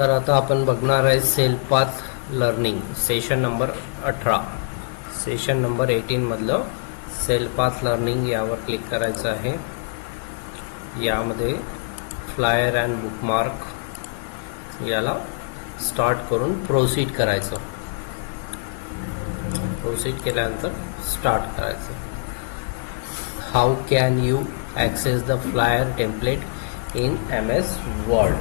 तर आता आपण बघणार आहे cell path learning session number 18. Session number 18 मधलं सेल पाथ लर्निंग यावर क्लिक करायचं आहे. यामध्ये फ्लायर अँड बुकमार्क याला स्टार्ट करून प्रोसीड करायचं. प्रोसीड केल्यानंतर स्टार्ट करायचं. How can you access the flyer template in MS Word?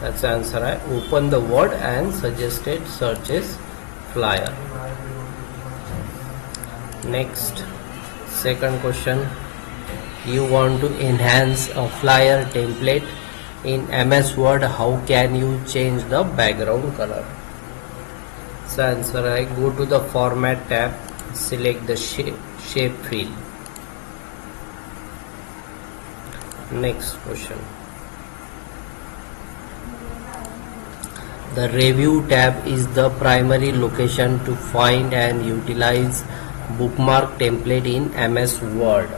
त्याचा आन्सर आहे open the word and suggested searches flyer. Next second question, you want to enhance a flyer template in MS Word, how can you change the background color? So answer I go to the format tab, select the shape fill. Next question, the review tab is the primary location to find and utilize bookmark template in MS Word.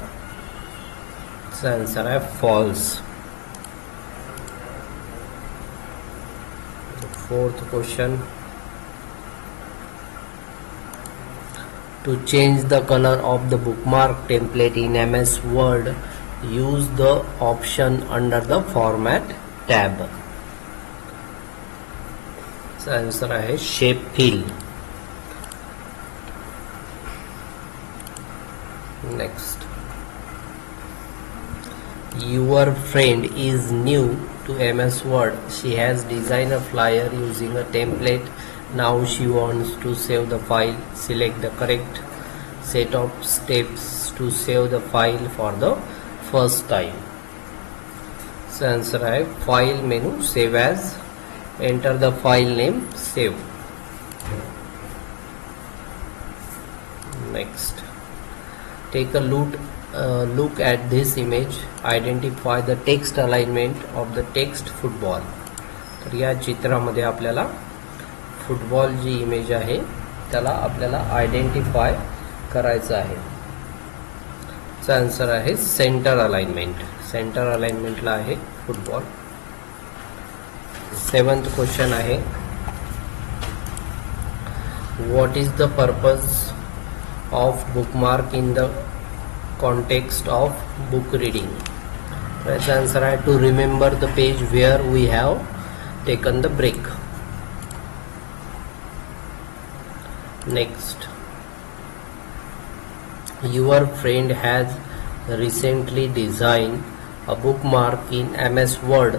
So answer है false. Fourth question, to change the color of the bookmark template in MS Word, use the option under the format tab. So answer है shape fill. Next, your friend is new to MS Word. She has designed a flyer using a template. Now she wants to save the file. Select the correct set of steps to save the file for the first time. So answer है file menu, save as, enter the file name, save. Next, take a look at this image, identify the text alignment of the text football. तर या चित्रामध्ये आपल्याला football जी image आहे त्याला आपल्याला identify करायचं आहे. चा आन्सर आहे सेंटर अलाइनमेंट. सेंटर अलाइनमेंटला आहे फुटबॉल. सेवन्थ क्वेश्चन आहे, what is the purpose of bookmark in the context of book reading? Right answer है to remember the page where we have taken the break. Next, your friend has recently designed a bookmark in MS Word.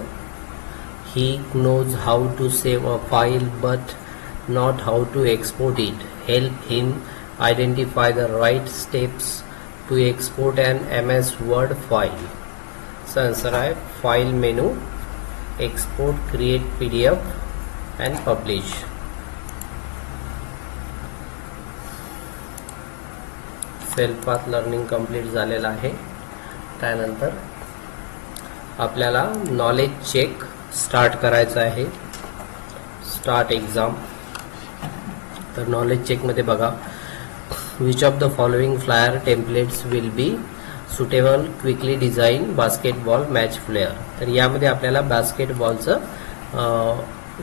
He knows how to save a file but not how to export it. Help him identify the right steps to export an MS Word file. So answer है file menu, export, create PDF and publish. Cell path learning complete झालेलं आहे. त्यानंतर आपल्याला knowledge check start करायचं आहे. Start exam. तर knowledge check मध्ये बघा, which of the following flyer templates will be suitable quickly design basketball match flyer. तर यामध्ये आपल्याला बास्केटबॉलचं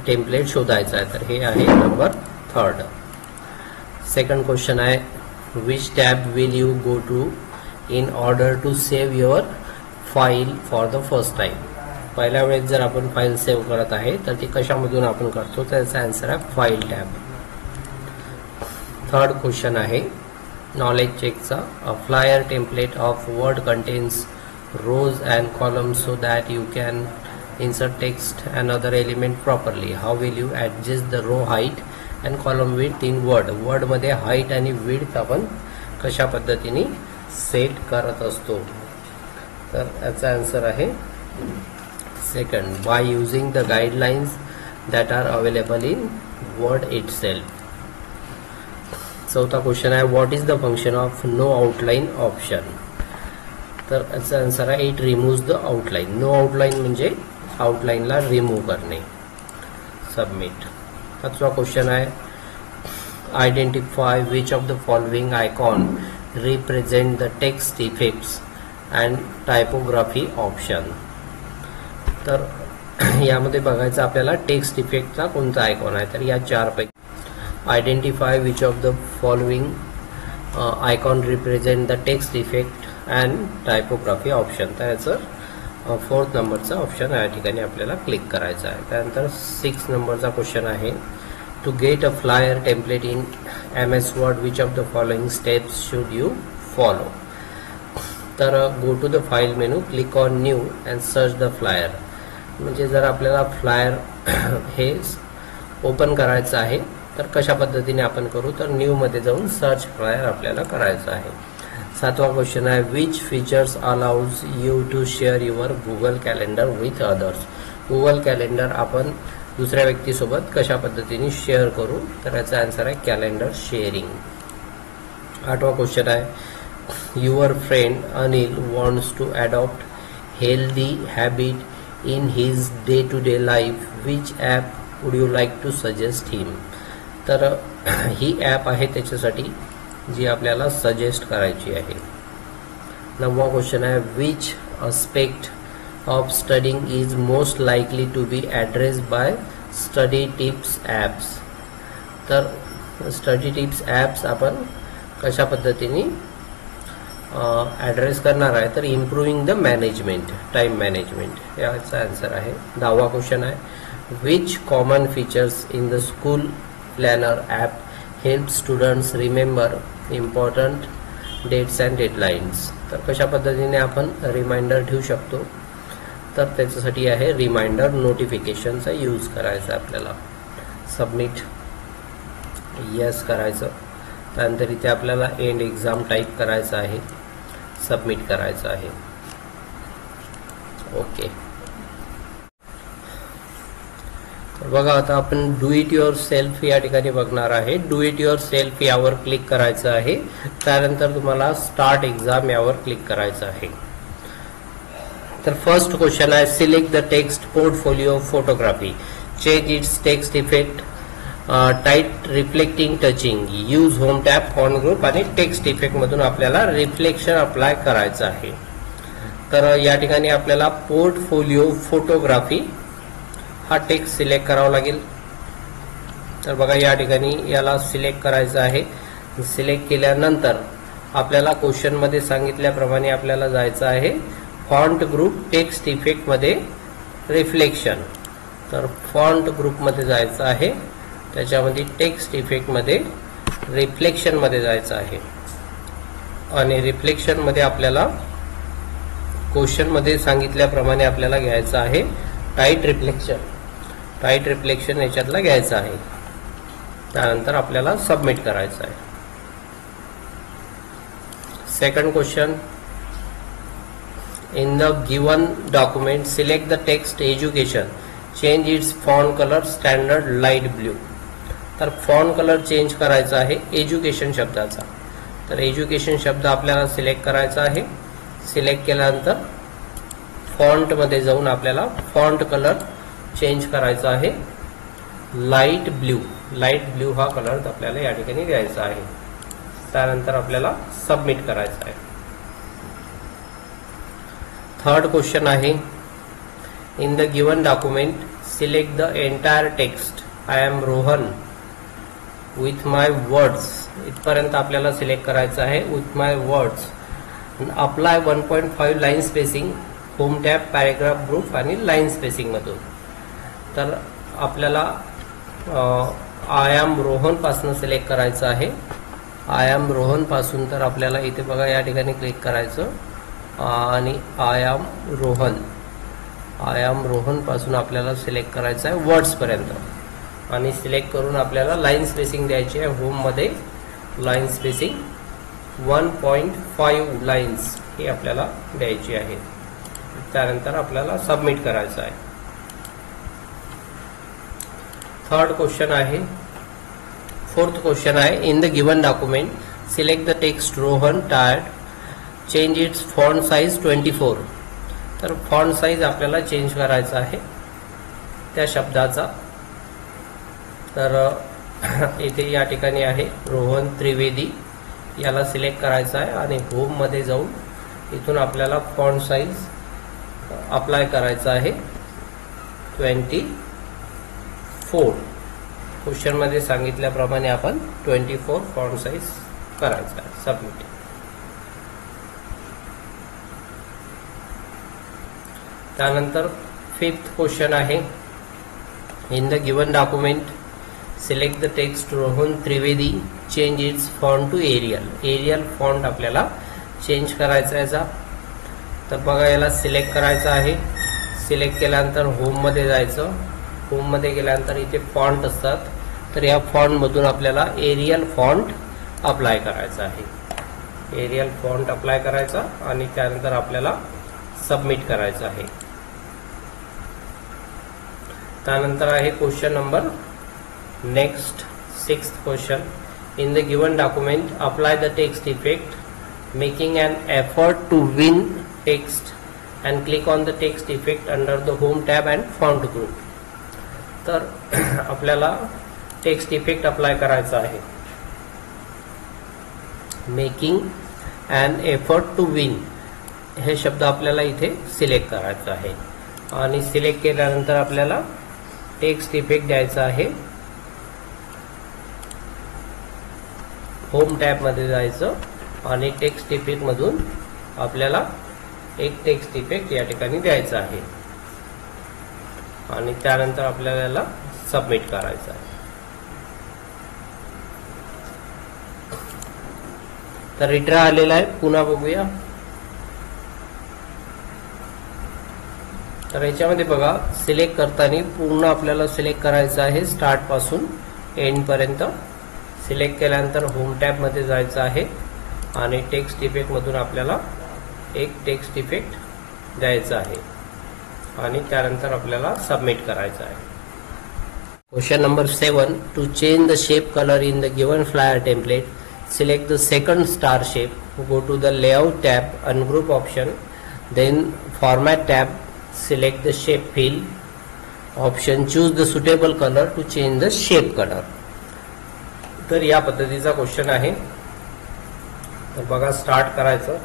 टेम्पलेट शोधायचं आहे. तर हे आहे नंबर 3. सेकंड क्वेश्चन आहे, which tab will you go to in order to save your file for the first time? पहिल्या वेळेस जर आपण फाईल सेव्ह करत आहे तर ती कशामधून आपण करतो? त्याचा आन्सर आहे फाईल टॅब. थर्ड क्वेश्चन आहे नॉलेज चेकचा, a flyer template of Word contains rows and columns so that you can insert text and other element properly. How will you adjust the row height and column width in Word? Word मध्ये height आणि width आपण कशा पद्धतीने set करत असतो? तर याचा answer आहे second, by using the guidelines that are available in Word itself. चौथा क्वेश्चन आहे, what is the function of no outline option? तर याचा आन्सर आहे it removes the outline. No outline म्हणजे आउटलाइनला रिमूव्ह करणे. सबमिट. पाचवा क्वेश्चन आहे, identify which of the following icon represent the text effects and typography option. तर यामध्ये बघायचं आपल्याला टेक्स्ट इफेक्टचा कोणता आयकॉन आहे. तर या चारपैकी identify which of the following icon represent the text effect and typography option. तर याचं 4th नंबरचा ऑप्शन या ठिकाणी आपल्याला क्लिक करायचा आहे. त्यानंतर 6 नंबरचा क्वेश्चन आहे, to get a flyer template in MS Word which of the following steps should you follow. तर go to the file menu, click on new and search the flyer. म्हणजे जर आपल्याला फ्लायर हे ओपन करायचं आहे तर कशा पद्धतीने आपण करू, तर न्यू मध्ये जाऊन सर्च फ्लायर आपल्याला करायचं आहे. 7वा क्वेश्चन आहे, which features allows you to share your Google calendar with others. Google calendar आपण दुसऱ्या व्यक्तीसोबत कशा पद्धतीने शेअर करू, तर याचा आन्सर आहे कॅलेंडर शेअरिंग. 8वा क्वेश्चन आहे, your friend Anil wants to adopt healthy habit in his day to day life, which app would you like to suggest him. तर ही ॲप आहे त्याच्यासाठी जी आपल्याला सजेस्ट करायची आहे. 9वा क्वेश्चन आहे, which aspect of studying is most likely to be addressed by study tips apps. तर स्टडी टिप्स ॲप्स आपण कशा पद्धतीने ॲड्रेस करणार आहे, तर improving the management, time management याचा आन्सर आहे. 10वा क्वेश्चन आहे, which common features in the school planner app help students remember important dates and deadlines. तर कशा पद्धतीने आपण रिमाइंडर ठेवू शकतो, तर त्याच्यासाठी आहे रिमाइंडर नोटिफिकेशनचा यूज करायचा आपल्याला. सबमिट यस करायचं. त्यानंतर इथे आपल्याला एंड एक्झाम टाईप करायचं आहे, सबमिट करायचं आहे. ओके. तर बघा आता आपण डू इट युअर सेल्फ या ठिकाणी बघणार आहे. डू इट युअर सेल्फ यावर क्लिक करायचं आहे. त्यानंतर तुम्हाला स्टार्ट एक्झाम यावर क्लिक करायचं आहे. तर फर्स्ट क्वेश्चन आहे, select the text portfolio photography, change it's text effect, tight reflecting touching, use home tab, font group आणि टेक्स्ट इफेक्ट मधून आपल्याला रिफ्लेक्शन अप्लाय करायचं आहे. तर या ठिकाणी आपल्याला पोर्टफोलिओ फोटोग्राफी हा टेक्स्ट सिलेक्ट करावा लागेल. तर बघा या ठिकाणी याला सिलेक्ट करायचं आहे. सिलेक्ट केल्यानंतर आपल्याला क्वेश्चन मध्ये सांगितल्याप्रमाणे आपल्याला जायचं आहे फॉन्ट ग्रुप टेक्स्ट इफेक्ट मध्ये रिफ्लेक्शन. तर फॉन्ट ग्रुप मध्ये जायचं आहे, त्याच्यामध्ये टेक्स्ट इफेक्ट मध्ये रिफ्लेक्शन मध्ये जायचं आहे आणि रिफ्लेक्शन मध्ये आपल्याला क्वेश्चन मध्ये सांगितल्याप्रमाणे आपल्याला घ्यायचं आहे टाईट रिफ्लेक्शन. टाईट रिफ्लेक्शन याच्यातला घ्यायचं आहे. त्यानंतर आपल्याला सबमिट करायचं आहे. Second question, in the given document select the text education, change its font colour standard light blue. तर फॉन्ट कलर चेंज करायचा आहे एज्युकेशन शब्दाचा. तर एज्युकेशन शब्द आपल्याला सिलेक्ट करायचा आहे. सिलेक्ट केल्यानंतर फॉन्ट मध्ये जाऊन आपल्याला फॉन्ट कलर चेंज करायचा आहे लाईट ब्ल्यू. लाईट ब्ल्यू हा कलर आपल्याला या ठिकाणी द्यायचा आहे. त्यानंतर आपल्याला सबमिट करायचं आहे. थर्ड क्वेश्चन आहे, in the given document select the entire text, I am Rohan with my words. इथपर्यंत आपल्याला सिलेक्ट करायचं आहे with my words. Apply 1.5 line spacing, home tab, paragraph group आणि लाईन स्पेसिंग मधून. तर आपल्याला आय एम रोहन पासून सिलेक्ट करायचं आहे. आय एम रोहन पासून तर आपल्याला इथे बघा या ठिकाणी क्लिक करायचं आणि आय एम रोहन पासून आपल्याला सिलेक्ट करायचं आहे वर्ड्स पर्यंत आणि सिलेक्ट करून आपल्याला लाईन स्पेसिंग द्यायची आहे. होम मध्ये लाईन स्पेसिंग 1.5 लाईन्स ही आपल्याला द्यायची आहे. त्यानंतर आपल्याला सबमिट करायचं आहे. थर्ड क्वेश्चन आहे, फोर्थ क्वेश्चन आहे, in the given document select the text Rohan tired, change its font size 24. तर फॉन्ट साइज आपल्याला चेंज करायचा आहे त्या शब्दाचा. तर इथे या ठिकाणी आहे रोहन त्रिवेदी, याला सिलेक्ट करायचा आहे आणि होम मध्ये जाऊन इथून आपल्याला फॉन्ट साइज अप्लाय करायचा आहे 24. क्वेश्चन मध्ये सांगितल्याप्रमाणे आपण 24 फॉन्ट साइज करायचा आहे. सबमिट. त्यानंतर 5th क्वेश्चन आहे. In the given document select the text Rohan Trivedi, change its font to Arial. Arial font आपल्याला चेंज करायचा आहे. तर बघा, याला सिलेक्ट करायचं आहे. सिलेक्ट केल्यानंतर होम मध्ये जायचं. होम मध्ये गेल्यानंतर इथे फॉन्ट असतात, तर या फॉन्ट मधून आपल्याला एरियल फॉन्ट अप्लाय करायचा आहे. एरियल फॉन्ट अप्लाय करायचा आणि त्यानंतर आपल्याला सबमिट करायचं आहे. त्यानंतर आहे question number next 6th question. In the given document apply the text effect making an effort to win text and click on the text effect under the home tab and font group. तर आपल्याला text effect apply करायचा आहे. Making and effort to win हे शब्द आपल्याला इथे select करायचा आहे आणि सिलेक्ट केल्यानंतर आपल्याला टेक्स्ट इफेक्ट द्यायचा आहे. होम टॅब मध्ये जायचं आणि टेक्स्ट इफेक्ट मधून आपल्याला एक टेक्स्ट इफेक्ट या ठिकाणी द्यायचा आहे आणि त्यानंतर आपल्याला याला सबमिट करायचं आहे. तर रिट्रा आलेला आहे. पुन्हा बघूया. तर याच्यामध्ये बघा, सिलेक्ट करताना पूर्ण आपल्याला सिलेक्ट करायचं आहे स्टार्ट पासून एंड पर्यंत. सिलेक्ट केल्यानंतर होम टॅब मध्ये जायचं आहे आणि टेक्स्ट इफेक्ट मधून आपल्याला एक टेक्स्ट इफेक्ट द्यायचा आहे आणि त्यानंतर आपल्याला सबमिट करायचं आहे. Question number 7. To change the shape colour in the given flyer template select the second star shape, go to the layout tab, ungroup option, then format tab, select the shape fill option, choose the suitable colour to change the shape colour. तर या पद्धतीचा question आहे. तर बघा, start करायचं.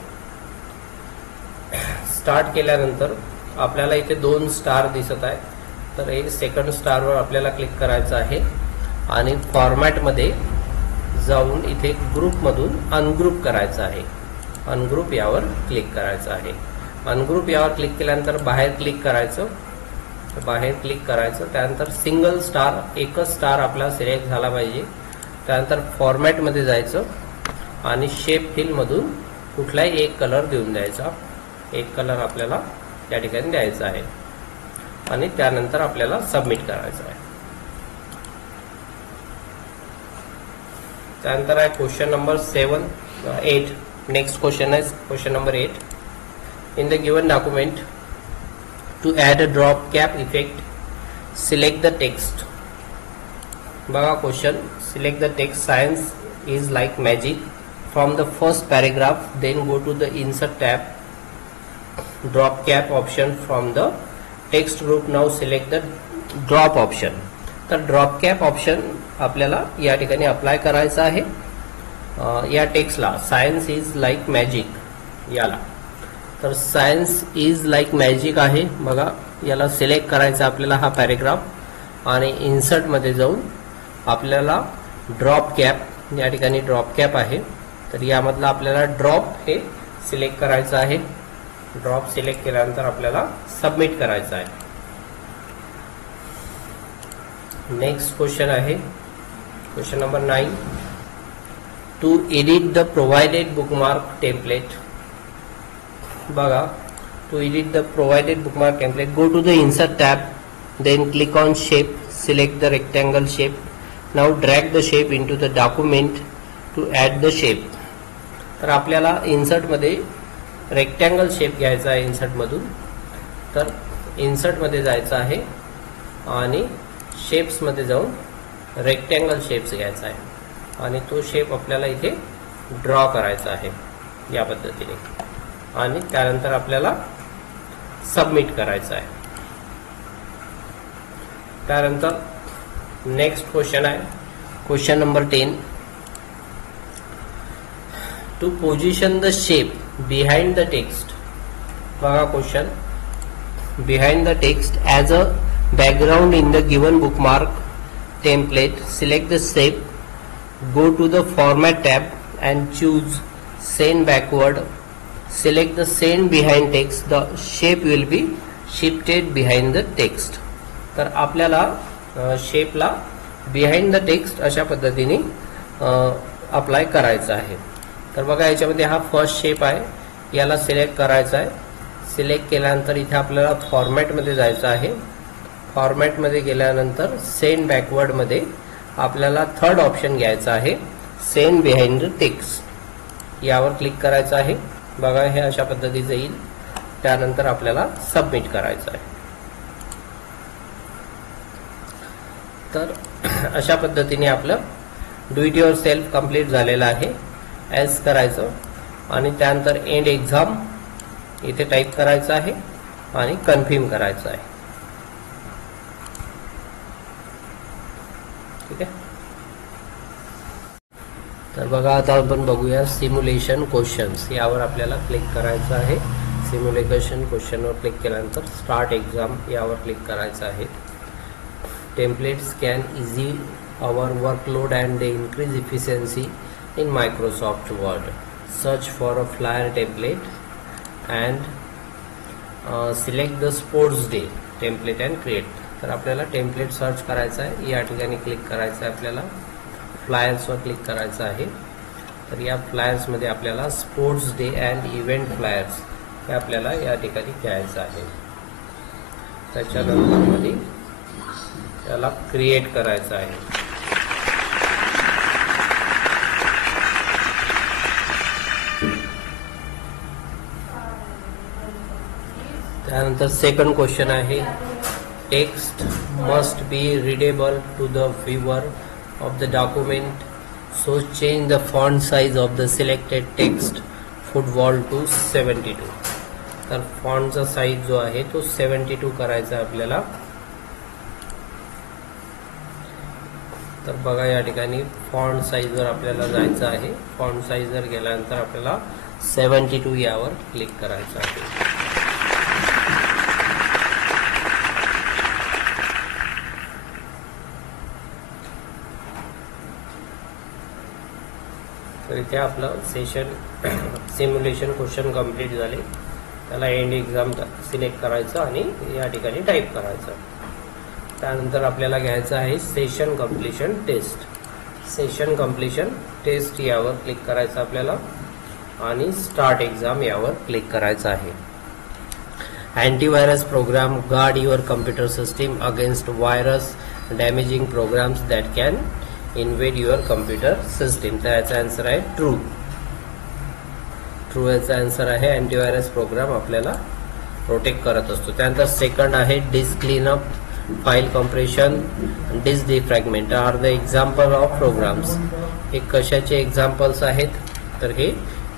Start केल्यानंतर आपल्याला इथे 2 स्टार दिसत आहे. तर हे सेकंड स्टारवर आपल्याला क्लिक करायचं आहे आणि फॉर्मॅट मध्ये जाऊन इथे ग्रुप मधून अनग्रुप करायचं आहे. अनग्रुप यावर क्लिक करायचं आहे. अनग्रुप यावर क्लिक केल्यानंतर बाहेर क्लिक करायचं. बाहेर क्लिक करायचं. त्यानंतर सिंगल स्टार, एकच स्टार आपला सिलेक्ट झाला पाहिजे. त्यानंतर फॉर्मॅट मध्ये जायचं आणि शेप फिल मधून कुठलाही एक कलर देऊन द्यायचा. एक कलर आपल्याला या ठिकाणी द्यायचा आहे आणि त्यानंतर आपल्याला सबमिट करायचं आहे. त्यानंतर आहे क्वेश्चन नंबर 8. नेक्स्ट क्वेश्चन आहे question number 8. In the given document to add a drop cap effect select the text. बघा question. Select the text science is like magic from the first paragraph, then go to the insert tab, drop cap option from the text group. now select the drop option. तर drop cap option आपल्याला या ठिकाणी apply करायचा आहे या टेक्स्टला. Science is like magic याला. तर science is like magic आहे. बघा, याला सिलेक्ट करायचा आपल्याला हा पॅरेग्राफ आणि इन्सर्ट मध्ये जाऊन आपल्याला ड्रॉप कॅप, या ठिकाणी ड्रॉप कॅप आहे, तर यामधला आपल्याला ड्रॉप हे सिलेक्ट करायचं आहे. ड्रॉप सिलेक्ट केल्यानंतर आपल्याला सबमिट करायचं आहे. नेक्स्ट क्वेश्चन आहे question number 9. To edit the provided bookmark template. बघा, to edit the provided bookmark template, go to the insert tab, then click on shape, select the rectangle shape. Now drag the shape into the document to add the shape. तर आपल्याला insert मध्ये rectangle shape घ्यायचा आहे insert मधून. तर insert मध्ये जायचं आहे आणि शेप्स मध्ये जाऊन रेक्टँगल शेप्स घ्यायचा आहे आणि तो शेप आपल्याला इथे ड्रॉ करायचा आहे या पद्धतीने आणि त्यानंतर आपल्याला सबमिट करायचं आहे. त्यानंतर नेक्स्ट क्वेश्चन आहे question number 10. To position the shape behind the text. बघा question. behind the text as a background in the given bookmark template, select the shape, go to the format tab and choose send backward. Select the send behind text, the shape will be shifted behind the text. तर आपल्याला शेपला behind the text अशा पद्धतीने apply करायचा आहे. तर बघा याच्यामध्ये हा फर्स्ट शेप आहे, याला सिलेक्ट करायचा आहे. सिलेक्ट केल्यानंतर इथे आपल्याला फॉर्मॅटमध्ये जायचं आहे. फॉर्मॅटमध्ये गेल्यानंतर सेंड बॅकवर्डमध्ये आपल्याला थर्ड ऑप्शन घ्यायचा आहे, सेंड बिहाइंड द टेक्स्ट. यावर क्लिक करायचं आहे. बघा हे अशा पद्धतीचं येईल. त्यानंतर आपल्याला सबमिट करायचं आहे. तर अशा पद्धतीने आपलं do it your self complete झालेलं आहे. एस करायचं आणि त्यानंतर एंड एक्झाम इथे टाईप करायचं आहे आणि कन्फर्म करायचं आहे. ठीक आहे. तर बघा आता आपण बघूया सिम्युलेशन क्वेश्चन्स. यावर आपल्याला क्लिक करायचं आहे. सिम्युलेशन क्वेश्चनवर क्लिक केल्यानंतर स्टार्ट एक्झाम यावर क्लिक करायचं आहे. Templates can easy our workload and they increase efficiency in Microsoft Word. Search for a flyer template and select the sports day template and create. तर आपल्याला template search करायचं आहे. या ठिकाणी क्लिक करायचं आहे. आपल्याला फ्लायर्सवर क्लिक करायचं आहे. तर या फ्लायर्समध्ये आपल्याला sports day and event flyers हे आपल्याला या ठिकाणी घ्यायचं आहे. त्याच्यानंतर मध्ये त्याला क्रिएट करायचं आहे. त्यानंतर सेकंड क्वेश्चन आहे, text must be readable to the viewer of the document, so change the font size of the selected text football to 72. तर फॉन्टचा साईज जो आहे तो 72 करायचा आपल्याला. तर बघा या ठिकाणी फॉन्ट साईजवर आपल्याला जायचं आहे. फॉन्ट साईजवर गेल्यानंतर आपल्याला 72 यावर क्लिक करायचं आहे. तर इथे आपलं सेशन सिम्युलेशन क्वेश्चन कंप्लीट झाले. त्याला एंड एक्झाम सिलेक्ट करायचं आणि या ठिकाणी टाईप करायचं. त्यानंतर आपल्याला घ्यायचं आहे session completion test. Session completion test यावर क्लिक करायचं आपल्याला आणि स्टार्ट एक्झाम यावर क्लिक करायचं आहे. Antivirus program guard your computer system against virus damaging programs that can invade your computer system. तर याचा आन्सर आहे ट्रू. ट्रू याचा आन्सर आहे. अँटीव्हायरस प्रोग्राम आपल्याला प्रोटेक्ट करत असतो. त्यानंतर सेकंड आहे disk cleanup, file compression, disk defragment are the example of programs. हे कशाचे एक्झाम्पल्स आहेत? तर हे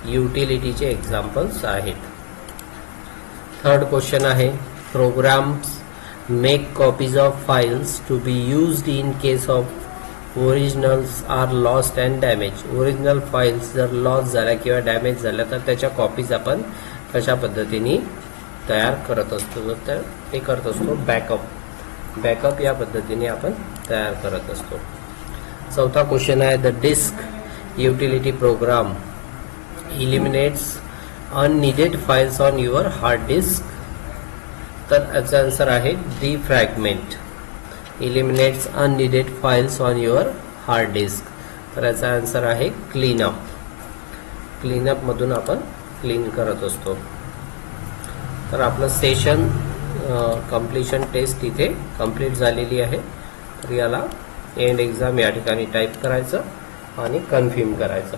युटिलिटीचे एक्झाम्पल्स आहेत. थर्ड क्वेश्चन आहे, programs make copies of files to be used in case of originals are lost and damage. Original files जर loss झाल्या किंवा डॅमेज झाल्या तर त्याच्या कॉपीज आपण कशा पद्धतीने तयार करत असतो? तर ते करत असतो बॅकअप. बॅकअप या पद्धतीने आपण तयार करत असतो. चौथा क्वेश्चन आहे, the disk utility program eliminates unneeded files on your hard disk. तर याचा आन्सर आहे defragment. eliminates unneeded files on your hard disk. तर याचा आन्सर आहे क्लीनअप. क्लीनअप मधून आपण क्लीन करत असतो. तर आपलं सेशन कंप्लीशन टेस्ट इथे कंप्लीट झालेली आहे. तर याला एंड एक्झाम या ठिकाणी टाईप करायचं आणि कन्फर्म करायचं.